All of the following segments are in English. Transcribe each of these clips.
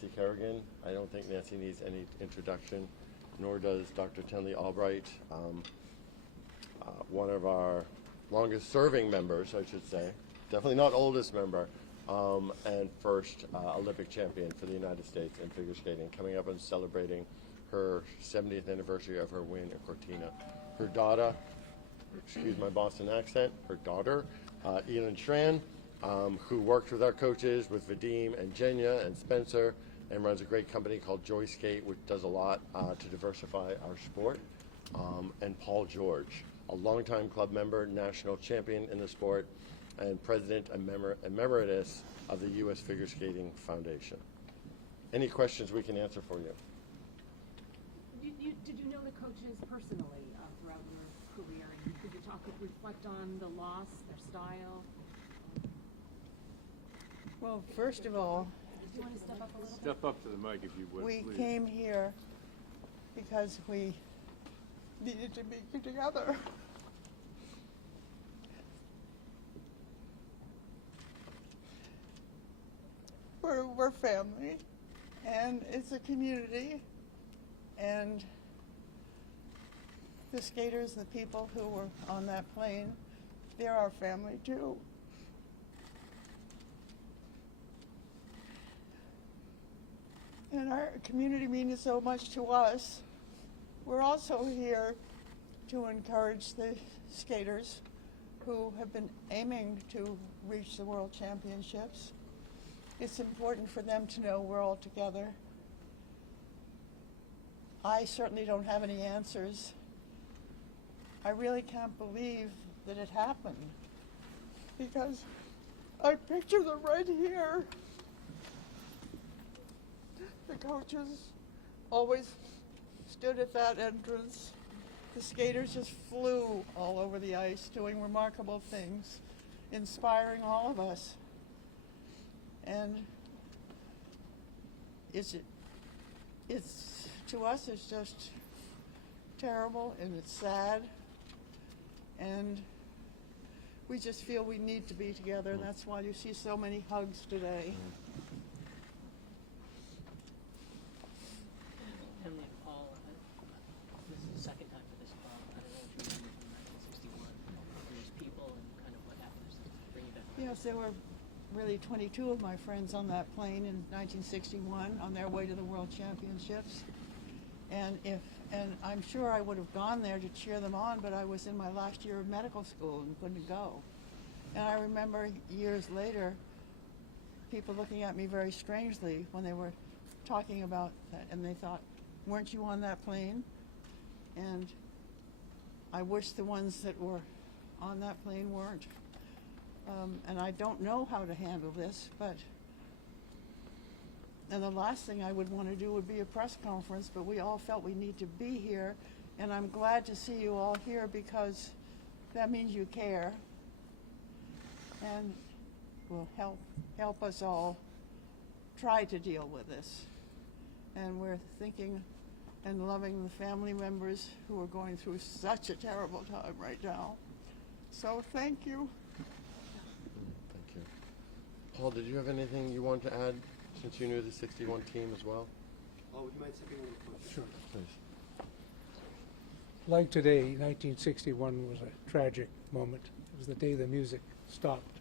Nancy Kerrigan. I don't think Nancy needs any introduction, nor does Dr. Tenley Albright, one of our longest serving members, I should say. Definitely not oldest member, and first Olympic champion for the United States in figure skating, coming up and celebrating her 70th anniversary of her win at Cortina. Her daughter, excuse my Boston accent, her daughter, Elin Schran, who worked with our coaches, with Vadim and Jenya and Spencer, and runs a great company called Joy Skate, which does a lot to diversify our sport. And Paul George, a longtime club member, national champion in the sport, and president emeritus of the U.S. Figure Skating Foundation. Any questions we can answer for you? Did you know the coaches personally throughout your career? And could you reflect on the loss, their style? Well, first of all, Do you want to step up a little bit? Step up to the mic if you would, we please. came here because we needed to be together. We're family, and it's a community, and the skaters, the people who were on that plane, they're our family too. And our community means so much to us. We're also here to encourage the skaters who have been aiming to reach the World Championships. It's important for them to know we're all together. I certainly don't have any answers. I really can't believe that it happened, because I picture them right here. The coaches always stood at that entrance. The skaters just flew all over the ice, doing remarkable things, inspiring all of us. And it's to us, it's just terrible, and it's sad, and we just feel we need to be together, and that's why you see so many hugs today. Emily and Paul, this is the second time for this call. I don't know if you remember from 1961, these people and kind of what happened. Just bring you back. Yes, there were really 22 of my friends on that plane in 1961 on their way to the World Championships. And I'm sure I would have gone there to cheer them on, but I was in my last year of medical school and couldn't go. And I remember years later, people looking at me very strangely when they were talking about that, and they thought, weren't you on that plane? And I wish the ones that were on that plane weren't. And I don't know how to handle this, and the last thing I would want to do would be a press conference, but we all felt we need to be here, and I'm glad to see you all here because that means you care and will help us all try to deal with this. And we're thinking and loving the family members who are going through such a terrible time right now. So thank you. Thank you. Paul, did you have anything you wanted to add since you knew the 61 team as well? Oh, would you mind stepping in? Sure. Please. Like today, 1961 was a tragic moment. It was the day the music stopped.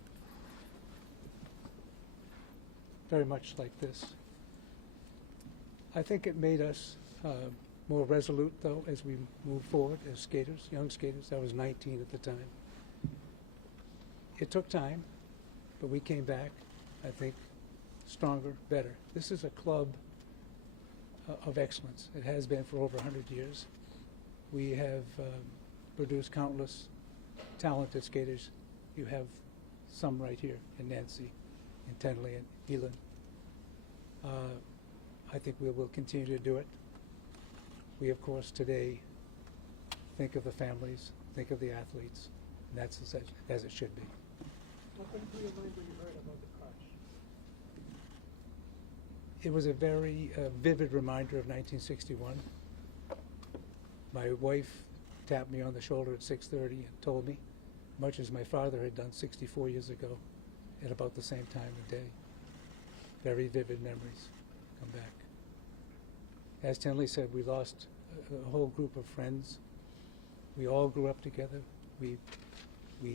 Very much like this. I think it made us more resolute, though, as we move forward as skaters, young skaters. I was 19 at the time. It took time, but we came back, I think, stronger, better. This is a club of excellence. It has been for over 100 years. We have produced countless talented skaters. You have some right here in Nancy, in Tenley, and Elin. I think we will continue to do it. We, of course, today think of the families, think of the athletes, and that's as it should be. What things do you remember you heard about the crush? It was a very vivid reminder of 1961. My wife tapped me on the shoulder at 6:30 and told me, much as my father had done 64 years ago, at about the same time of day. Very vivid memories. come back. As Tinley said, we lost a whole group of friends. We all grew up together. We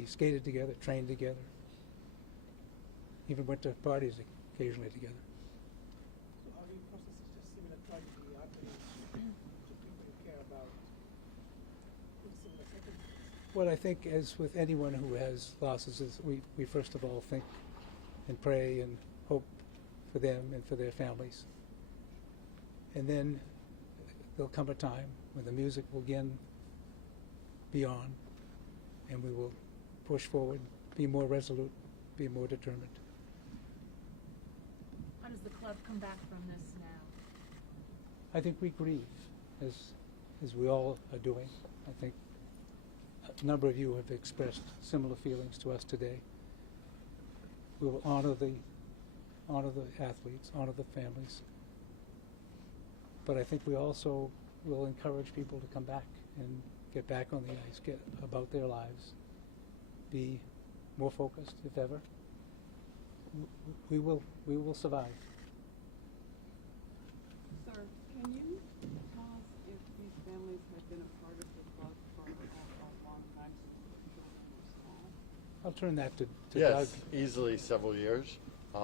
skated together, trained together, even went to parties occasionally together. So how do you process it? Just similar tragedy happening to people you care about in similar circumstances? Well, I think as with anyone who has losses, is we first of all think and pray and hope for them and for their families. And then there'll come a time when the music will again be on, and we will push forward, be more resolute, be more determined. How does the club come back from this now? I think we grieve, as we all are doing. I think a number of you have expressed similar feelings to us today. We will honor the athletes, honor the families. But I think we also will encourage people to come back and get back on the ice, get about their lives, be more focused if ever. We will survive. Sir, can you tell us if these families have been a part of the club for a long time since the children were small? I'll turn that to Yes, Doug. easily several years.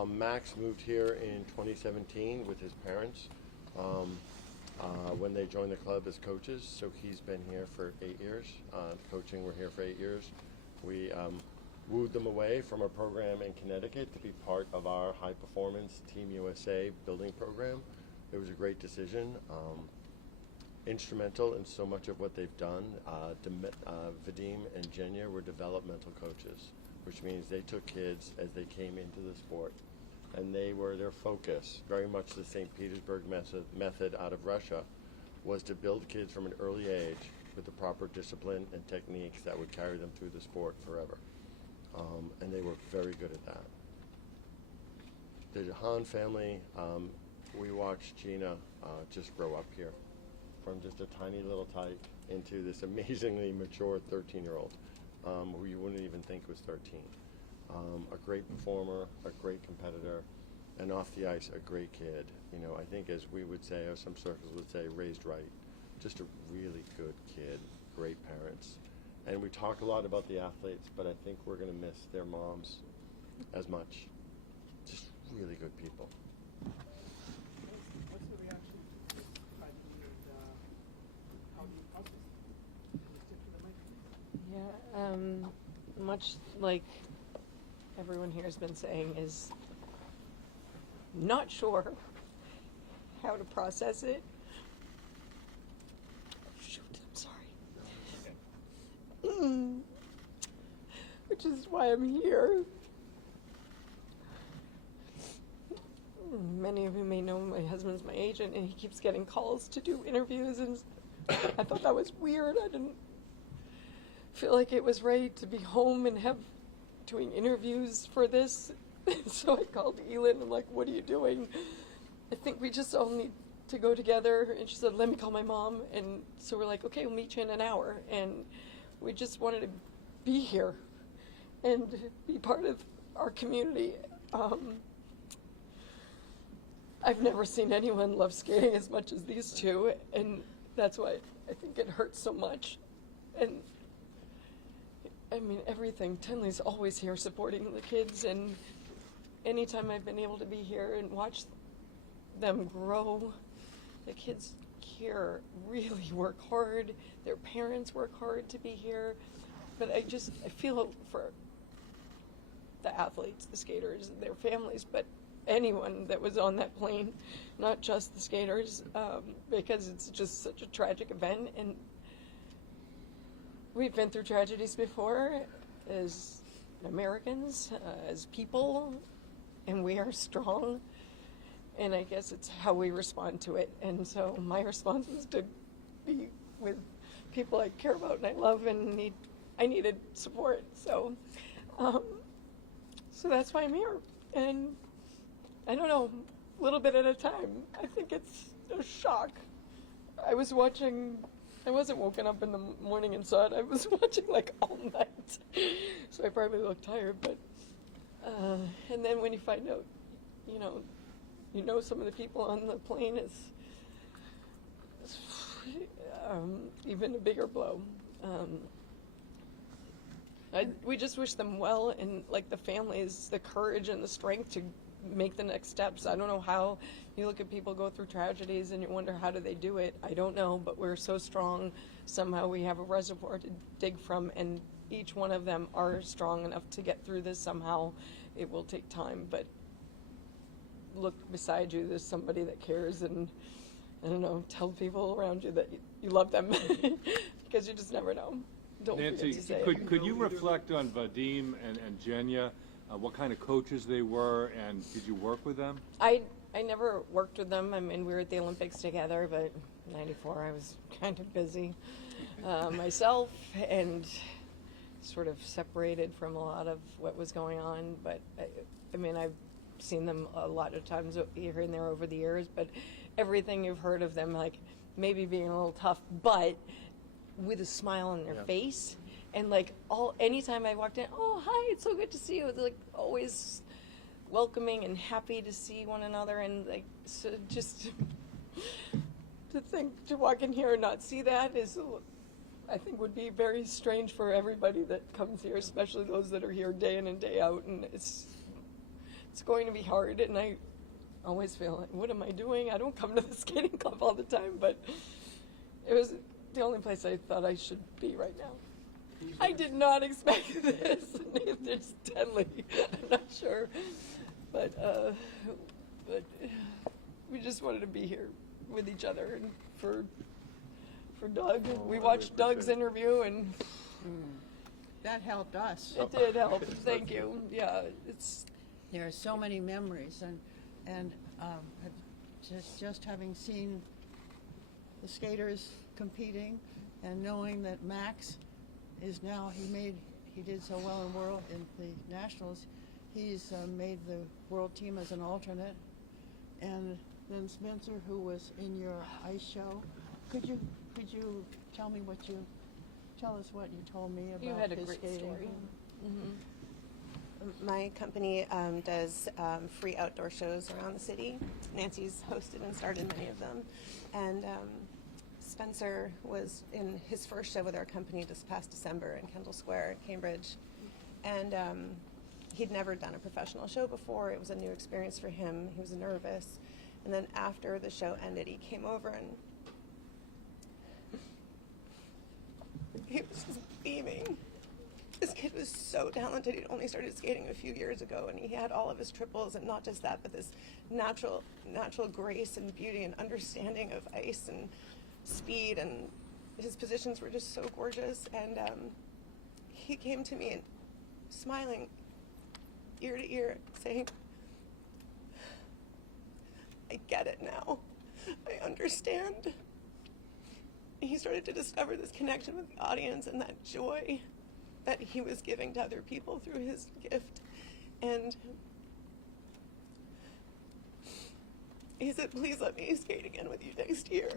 Max moved here in 2017 with his parents when they joined the club as coaches. So he's been here for 8 years. Coaching, we're here for 8 years. We wooed them away from a program in Connecticut to be part of our high performance Team USA building program. It was a great decision. Instrumental in so much of what they've done. Vadim and Jenya were developmental coaches, which means they took kids as they came into the sport, and they were their focus, very much the St. Petersburg method out of Russia, was to build kids from an early age with the proper discipline and techniques that would carry them through the sport forever. And they were very good at that. The Hahn family, we watched Gina just grow up here from just a tiny little tyke into this amazingly mature 13-year-old who you wouldn't even think was 13. A great performer, a great competitor, and off the ice, a great kid. You know, I think as we would say, or some circles would say, raised right. Just a really good kid, great parents. And we talk a lot about the athletes, but I think we're going to miss their moms as much. Just really good people. What's the reaction to this tragedy and how do you process it? Can you stick to the microphone? Yeah, much like everyone here has been saying, is not sure how to process it. Shoot, I'm sorry. Which is why I'm here. Many of you may know my husband's my agent, and he keeps getting calls to do interviews, and I thought that was weird. I didn't feel like it was right to be home and doing interviews for this. So I called Elin. I'm like, what are you doing? I think we just all need to go together. And she said, let me call my mom. And so we're like, okay, we'll meet you in an hour. And we just wanted to be here and be part of our community. I've never seen anyone love skating as much as these two, and that's why I think it hurts so much. And I mean, everything. Tinley's always here supporting the kids, and anytime I've been able to be here and watch them grow, the kids here really work hard. Their parents work hard to be here. But I feel for the athletes, the skaters, their families, but anyone that was on that plane, not just the skaters, because it's just such a tragic event. And we've been through tragedies before as Americans, as people, and we are strong. And I guess it's how we respond to it. And so my response was to be with people I care about and I love and I needed support. So, so that's why I'm here. And I don't know, a little bit at a time. I think it's a shock. I wasn't woken up in the morning and saw it. I was watching like all night. So I probably look tired, but, and then when you find out, you know some of the people on the plane, it's even a bigger blow. We just wish them well, and like the families, the courage and the strength to make the next steps. I don't know how. You look at people go through tragedies and you wonder, how do they do it? I don't know, but we're so strong. Somehow we have a reservoir to dig from, and each one of them are strong enough to get through this somehow. It will take time, but look beside you, there's somebody that cares, and I don't know, tell people around you that you love them because you just never know. Don't Nancy, forget to say it. could you reflect on Vadim and Jenya, what kind of coaches they were, and did you work with them? I never worked with them. I mean, we were at the Olympics together, but in '94 I was kind of busy myself and sort of separated from a lot of what was going on. But I mean, I've seen them a lot of times here and there over the years, but everything you've heard of them, like maybe being a little tough, but with a smile on their face. And like anytime I walked in, oh, hi, it's so good to see you. It's like always welcoming and happy to see one another, and like so just to walk in here and not see that is, I think, would be very strange for everybody that comes here, especially those that are here day in and day out. And it's going to be hard, and I always feel like, what am I doing? I don't come to the skating club all the time, but it was the only place I thought I should be right now. I did not expect this. It's deadly. I'm not sure, but we just wanted to be here with each other, and for Doug. We watched Doug's interview, and That helped us. it did help. Thank you. Yeah, it's There are so many memories, and just having seen the skaters competing, and knowing that Max is now, he did so well in the nationals. He's made the world team as an alternate, and then Spencer, who was in your ice show. Could you tell us what you told me about you had a his great skating? story. My company does free outdoor shows around the city. Nancy's hosted and started many of them. And Spencer was in his first show with our company this past December in Kendall Square in Cambridge. And he'd never done a professional show before. It was a new experience for him. He was nervous. And then after the show ended, he came over and he was just beaming. This kid was so talented. He'd only started skating a few years ago, and he had all of his triples, and not just that, but this natural grace and beauty and understanding of ice and speed, and his positions were just so gorgeous. And he came to me and smiling ear to ear, saying, I get it now. I understand. He started to discover this connection with the audience and that joy that he was giving to other people through his gift. And he said, please let me skate again with you next year.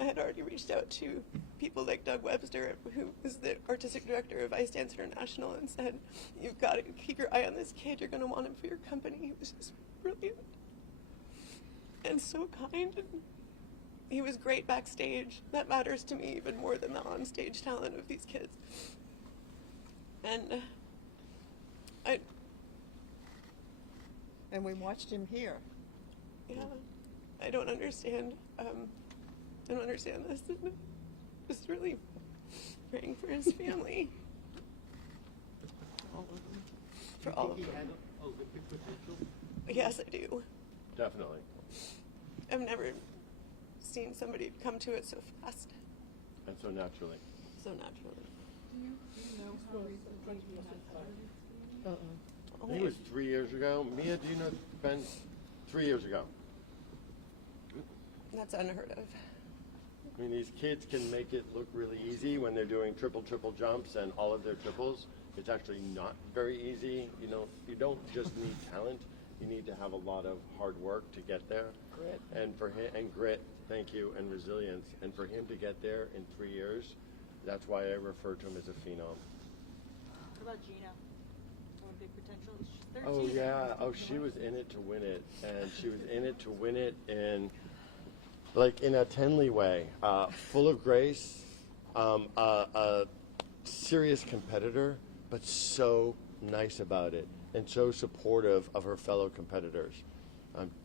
I had already reached out to people like Doug Webster, who is the artistic director of Ice Dance International, and said, you've got to keep your eye on this kid. You're going to want him for your company. He was just brilliant and so kind. And he was great backstage. That matters to me even more than the on-stage talent of these kids. And And we watched him here. yeah, I don't understand. I don't understand this. Just really praying for his family. For all of He them. had Olympic potential. Yes, I do. Definitely. I've never seen somebody come to it so fast, And so naturally. so naturally. Do you know how recently he has started? I think it was 3 years ago. Mia, do you know Ben? 3 years ago. That's unheard of. I mean, these kids can make it look really easy when they're doing triple jumps and all of their triples. It's actually not very easy. You know, you don't just need talent. You need to have a lot of hard work to get there. Grit. And for him, and grit, thank you, and resilience. And for him to get there in 3 years, that's why I refer to him as a phenom. What about Gina? Olympic potential? 13. Oh yeah. Oh, she was in it to win it, and she was in it to win it in, like, in a Tenley way, full of grace, a serious competitor, but so nice about it and so supportive of her fellow competitors.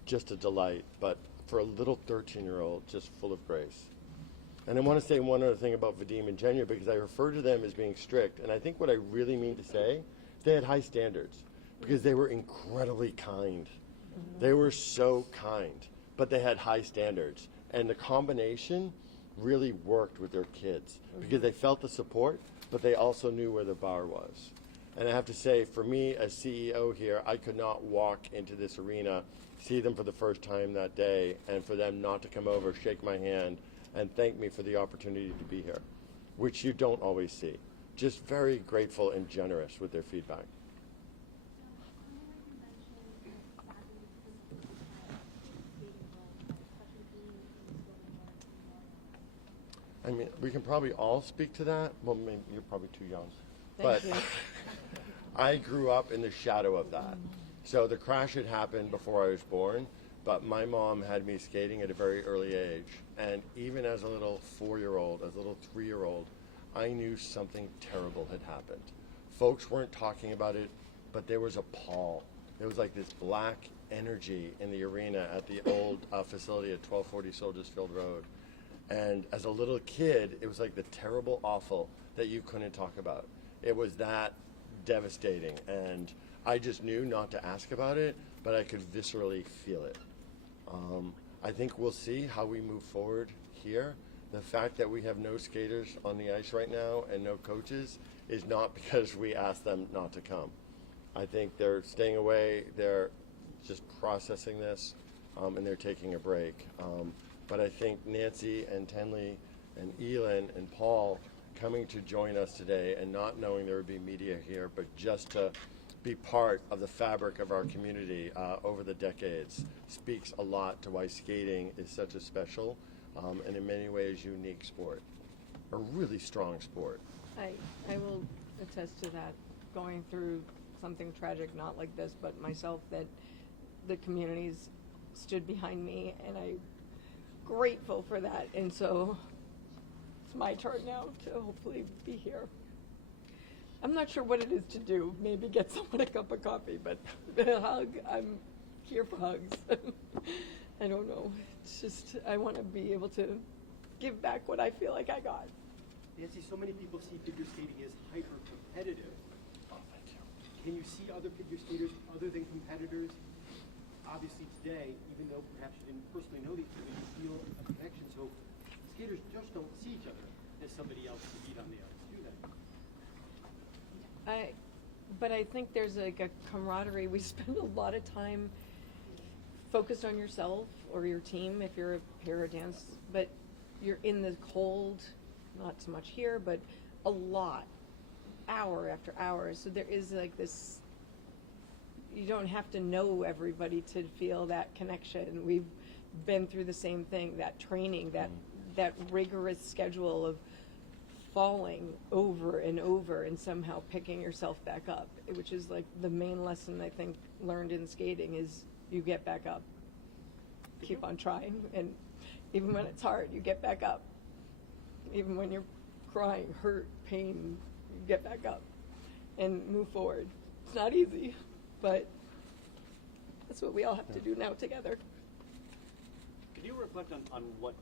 Just a delight, but for a little 13-year-old, just full of grace. And I want to say one other thing about Vadim and Jenya, because I refer to them as being strict, and I think what I really mean to say is they had high standards, because they were incredibly kind. They were so kind, but they had high standards. And the combination really worked with their kids, because they felt the support, but they also knew where the bar was. And I have to say, for me as CEO here, I could not walk into this arena, see them for the first time that day, and for them not to come over, shake my hand, and thank me for the opportunity to be here, which you don't always see. Just very grateful and generous with their feedback. I mean, we can probably all speak to that. Well, maybe you're probably too young. Thank But you. I grew up in the shadow of that. So the crash had happened before I was born, but my mom had me skating at a very early age. And even as a little 4-year-old, as a little 3-year-old, I knew something terrible had happened. Folks weren't talking about it, but there was a pall. There was like this black energy in the arena at the old facility at 1240 Soldiers Field Road. And as a little kid, it was like the terrible awful that you couldn't talk about. It was that devastating. And I just knew not to ask about it, but I could viscerally feel it. I think we'll see how we move forward here. The fact that we have no skaters on the ice right now and no coaches is not because we asked them not to come. I think they're staying away, they're just processing this, and they're taking a break. But I think Nancy and Tenley and Elin and Paul coming to join us today and not knowing there would be media here, but just to be part of the fabric of our community over the decades speaks a lot to why skating is such a special and in many ways unique sport, a really strong sport. I will attest to that, going through something tragic, not like this, but myself, that the communities stood behind me, and I'm grateful for that. And so it's my turn now to hopefully be here. I'm not sure what it is to do. Maybe get someone a cup of coffee, but a hug, I'm here for hugs. I don't know. It's just, I want to be able to give back what I feel like I got. Nancy, so many people see figure skating as hyper-competitive. Oh, thank you. Can you see other figure skaters other than competitors? Obviously today, even though perhaps you didn't personally know these people, you feel a connection. So skaters just don't see each other as somebody else to beat on the ice, do they? But I think there's like a camaraderie. We spend a lot of time focused on yourself or your team if you're a para dance, but you're in the cold, not so much here, but a lot, hour after hour. So there is like this, you don't have to know everybody to feel that connection. We've been through the same thing, that training, that rigorous schedule of falling over and over and somehow picking yourself back up, which is like the main lesson I think learned in skating is you get back up. Keep on trying, and even when it's hard, you get back up. Even when you're crying, hurt, pain, you get back up and move forward. It's not easy, but that's what we all have to do now together. Could you reflect on what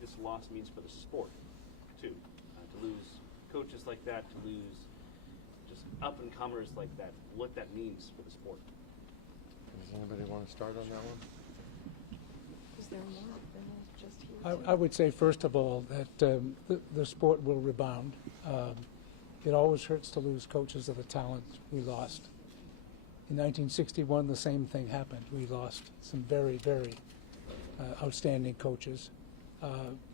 this loss means for the sport, too? To lose coaches like that, to lose just up-and-comers like that, what that means for the sport. Does anybody want to start on that one? Is there more than just here? I would say, first of all, that the sport will rebound. It always hurts to lose coaches of the talent we lost. In 1961, the same thing happened. We lost some very, very outstanding coaches,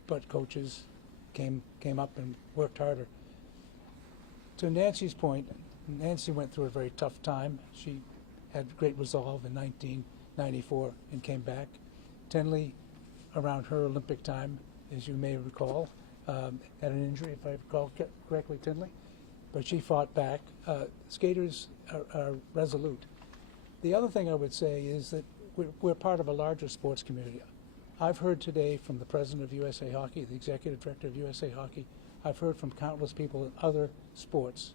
but coaches came up and worked harder. To Nancy's point, Nancy went through a very tough time. She had great resolve in 1994 and came back. Tenley, around her Olympic time, as you may recall, had an injury, if I recall correctly, Tenley, but she fought back. Skaters are resolute. The other thing I would say is that we're part of a larger sports community. I've heard today from the president of USA Hockey, the executive director of USA Hockey. I've heard from countless people in other sports.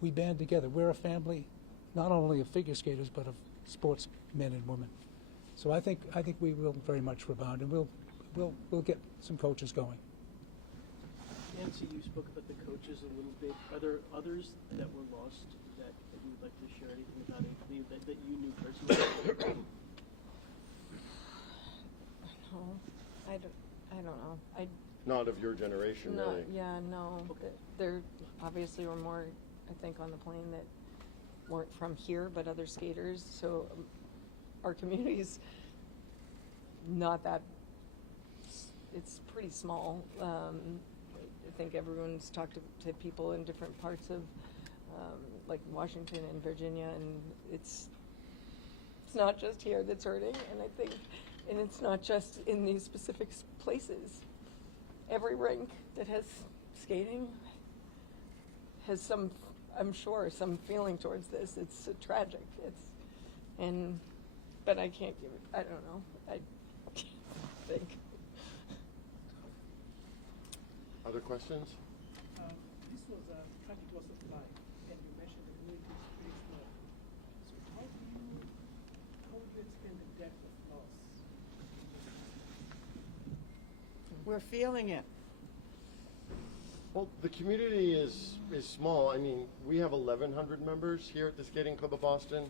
We band together. We're a family, not only of figure skaters, but of sports men and women. So I think we will very much rebound, and we'll get some coaches going. Nancy, you spoke about the coaches a little bit. Are there others that were lost that you would like to share anything about, anything that you knew personally? No, I don't know. Not of your generation, No, really. yeah, no. Okay. There obviously were more, I think, on the plane that weren't from here, but other skaters. So our community's not that. It's pretty small. I think everyone's talked to people in different parts of, like Washington and Virginia, and it's not just here that's hurting. And I think, and it's not just in these specific places. Every rink that has skating has some, I'm sure, some feeling towards this. It's tragic. But I can't give it, I don't know. I think. Other questions? This was a tragic loss of life, and you mentioned the community is pretty small. So how would you explain the depth of loss? We're feeling it. Well, the community is small. I mean, we have 1,100 members here at the Skating Club of Boston.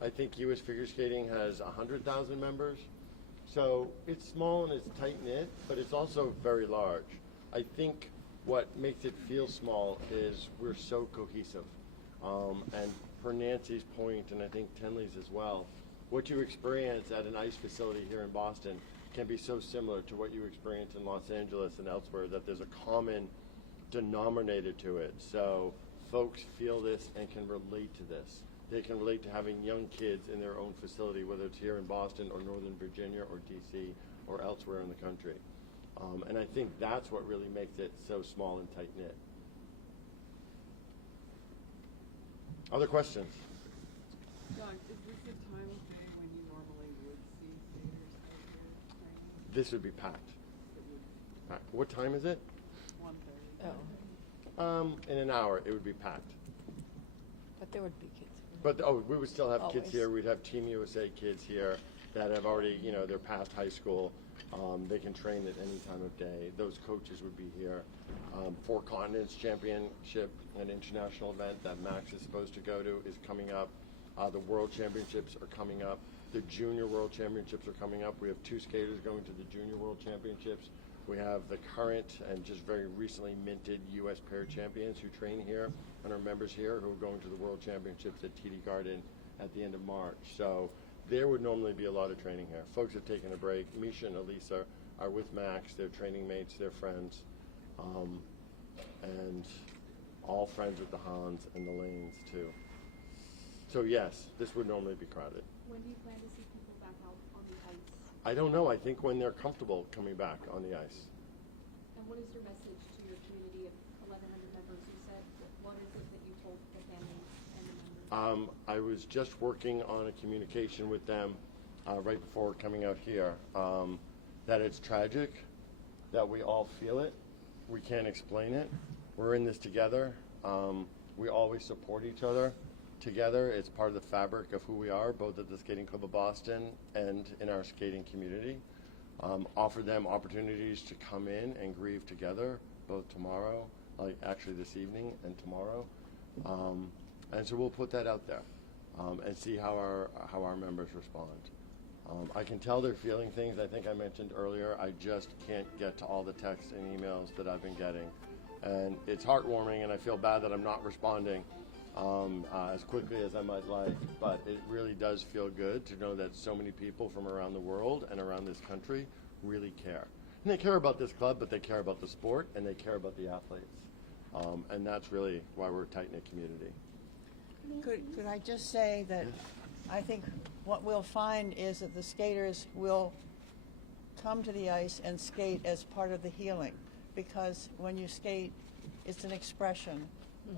I think U.S. Figure Skating has 100,000 members. So it's small and it's tight-knit, but it's also very large. I think what makes it feel small is we're so cohesive. And per Nancy's point, and I think Tenley's as well, what you experience at an ice facility here in Boston can be so similar to what you experience in Los Angeles and elsewhere, that there's a common denominator to it. So folks feel this and can relate to this. They can relate to having young kids in their own facility, whether it's here in Boston or Northern Virginia or DC or elsewhere in the country. And I think that's what really makes it so small and tight-knit. Other questions? John, is this a time of day when you normally would see skaters out here training? This would be packed. It would Packed. What time is it? 1:30. Oh, In an hour, it would be packed. but there would be kids. But we would still have kids Always. here. We'd have Team USA kids here that have already, they're past high school. They can train at any time of day. Those coaches would be here. Four Continents Championship, an international event that Max is supposed to go to, is coming up. The World Championships are coming up. The Junior World Championships are coming up. We have 2 skaters going to the Junior World Championships. We have the current and just very recently minted U.S. pair champions who train here and are members here, who are going to the World Championships at TD Garden at the end of March. So there would normally be a lot of training here. Folks have taken a break. Misha and Elisa are with Max. They're training mates. They're friends. And all friends with the Hans and the Lanes, too. So, yes, this would normally be crowded. When do you plan to see people back out on the ice? I don't know. I think when they're comfortable coming back on the ice. And what is your message to your community of 1,100 members? You said, what is it that you told the families and the members? I was just working on a communication with them right before coming out here, that it's tragic, that we all feel it. We can't explain it. We're in this together. We always support each other together. It's part of the fabric of who we are, both at the Skating Club of Boston and in our skating community. Offer them opportunities to come in and grieve together, both tomorrow, like actually this evening and tomorrow. And so we'll put that out there and see how our members respond. I can tell they're feeling things. I think I mentioned earlier, I just can't get to all the texts and emails that I've been getting. And it's heartwarming, and I feel bad that I'm not responding as quickly as I might like, but it really does feel good to know that so many people from around the world and around this country really care. And they care about this club, but they care about the sport, and they care about the athletes. And that's really why we're a tight-knit community. Could I just say that I think what we'll find is that the skaters will come to the ice and skate as part of the healing, because when you skate, it's an expression,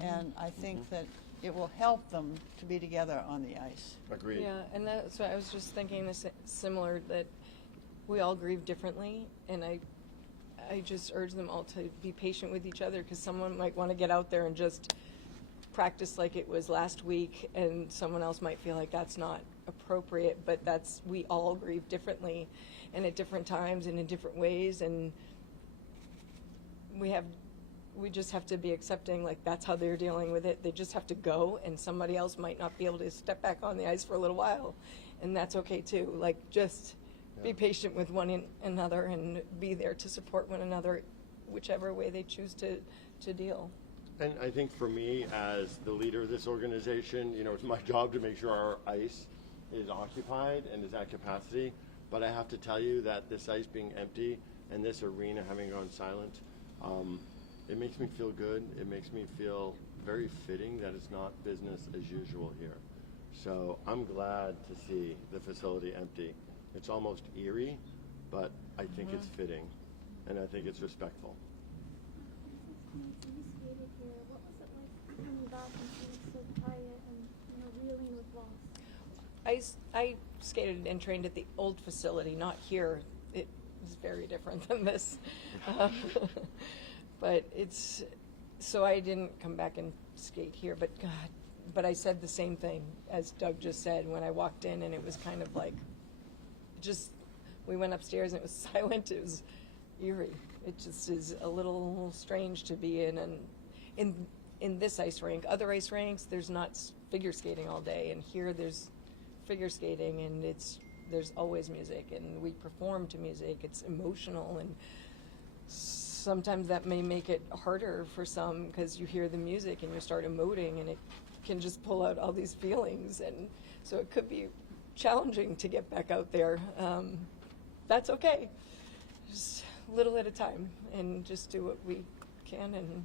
And I think that it will help them to be together on the ice. Agreed. Yeah, and that's what I was just thinking, similar, that we all grieve differently, and I just urge them all to be patient with each other, because someone might want to get out there and just practice like it was last week, and someone else might feel like that's not appropriate, but we all grieve differently and at different times and in different ways, and we just have to be accepting, like, that's how they're dealing with it. They just have to go, and somebody else might not be able to step back on the ice for a little while, and that's okay too. Like, just be patient with one another and be there to support one another, whichever way they choose to deal. And I think for me, as the leader of this organization, it's my job to make sure our ice is occupied and is at capacity. But I have to tell you that this ice being empty and this arena having gone silent, it makes me feel good. It makes me feel very fitting that it's not business as usual here. So I'm glad to see the facility empty. It's almost eerie, but I think it's fitting, and I think it's respectful. You skated here. What was it like coming back and being so quiet and reeling with loss? I skated and trained at the old facility, not here. It was very different than this. But so I didn't come back and skate here, but I said the same thing as Doug just said when I walked in, and it was kind of like, we went upstairs and it was silent. It was eerie. It just is a little strange to be in this ice rink. Other ice rinks, there's not figure skating all day, and here there's figure skating, and there's always music, and we perform to music. It's emotional, and sometimes that may make it harder for some because you hear the music and you start emoting, and it can just pull out all these feelings, and so it could be challenging to get back out there. That's okay. Just a little at a time, and just do what we can and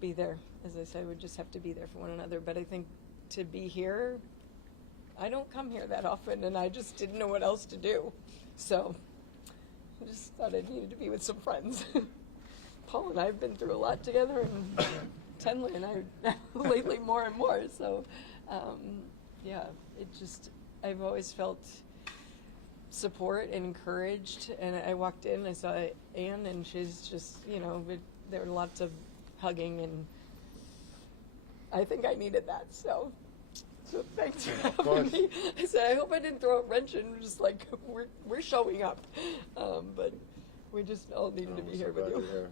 be there. As I said, we just have to be there for one another. But I think to be here, I don't come here that often, and I just didn't know what else to do. So I just thought I needed to be with some friends. Paul and I have been through a lot together, and Tenley and I lately more and more. So yeah, I've always felt support and encouraged, and I walked in, I saw Anne, and she's just, there were lots of hugging, and I think I needed that, so thanks for having me. I said, I hope I didn't throw a wrench in, just like, we're showing up, but we just all needed to be here with you.